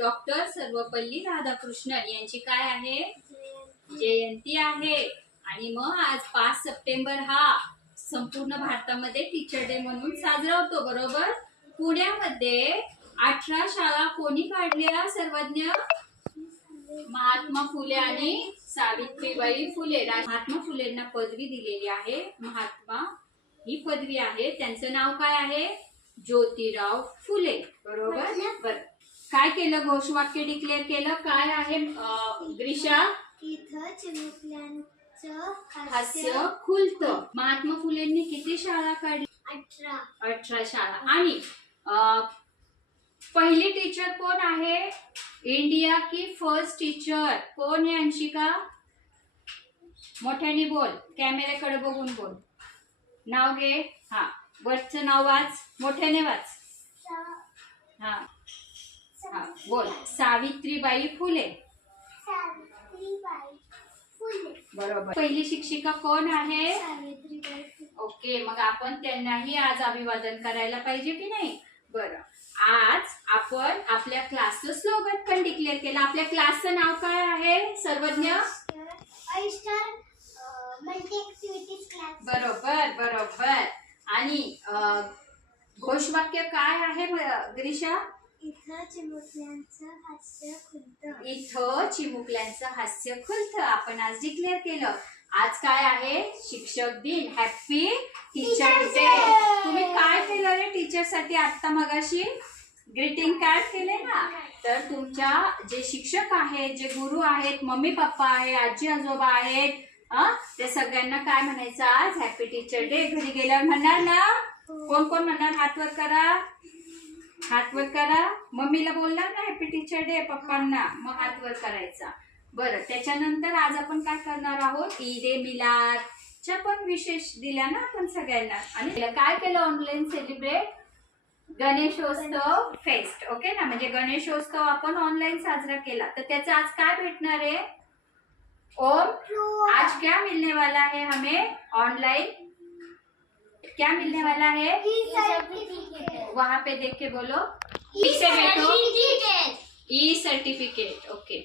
Doctor Sarvepalli Radhakrishnan यांची काय आहे, जयंती आहे. आणि मग आज 5 सप्टेंबर हा संपूर्ण भारतामध्ये टीचर डे म्हणून साजरा होतो, बरोबर. पुण्यामध्ये 18 शाळा कोणी काढल्या सर्वज्ञ? महात्मा फुले आणि सावित्रीबाई फुले. महात्मा फुलेंना पदवी दिलेली आहे. महात्मा ही पदवी आहे. त्यांचं नाव काय आहे? ज्योतिराव फुले, बरोबर. बर, काय केलं? घोषवाक्य डिक्लेअर केलं. काय आहे ग्रीषा? इथं चिमुकल्यांचं हास्य खुलतं. महात्मा फुलेंनी किती शाळा काढली? 18 शाळा. आणि पहिली टीचर कोण आहे? इंडिया की फर्स्ट टीचर कोण आहे? अंशिका, मोठ्याने बोल, कॅमेऱ्याकडे बघून बोल. नाव घे. हा, वरचं नाव वाच, मोठ्याने वाच. हा हा बोल. सावित्रीबाई फुले, बरोबर. पहिली शिक्षिका कोण आहे? ओके, मग आपण त्यांनाही आज अभिवादन करायला पाहिजे की नाही? बरं, आज आपण आपल्या क्लासचं स्लोगन पण डिक्लेअर केलं. आपल्या क्लासचं नाव काय आहे सर्वज्ञ? बरोबर बरोबर. आणि घोषवाक्य काय आहे ग्रीषा? इथं चिमुकल्यांचं हास्य खुलतं. इथं चिमुकल्यांचं हास्य खुलतं. आपण आज डिक्लेअर केलं. आज काय आहे? शिक्षक दिन. Happy teacher day. तुम्ही काय केलं रे टीचर साठी? आता मगाशी ग्रीटिंग कार्ड केले ना. तर तुमच्या जे शिक्षक आहेत, जे गुरु आहेत, मम्मी पप्पा आहे, आजी आजोबा आहेत, ते सगळ्यांना काय म्हणायचं आज? Happy teacher day. घरी गेल्यावर म्हणणार ना? कोण कोण म्हणणार? हात वर करा, हात वर करा. मम्मीला बोलणार ना हॅपी टीचर डे, पप्पांना, मग हात वर करायचा. बरं, त्याच्यानंतर आज आपण काय करणार आहोत? ईद ए मिलादच्या पण विशेष दिल्या ना आपण सगळ्यांना. आणि काय केलं? Online celebrate Ganeshotsav fest. Okay ना, म्हणजे गणेशोत्सव आपण ऑनलाईन साजरा केला. तर त्याचं आज काय भेटणार आहे? ओम, आज क्या मिलने वाला है हमें ऑनलाइन? क्या मिलने वाला है? वहां पे देख के बोलो, ई से बैठो, ई सर्टिफिकेट. ओके.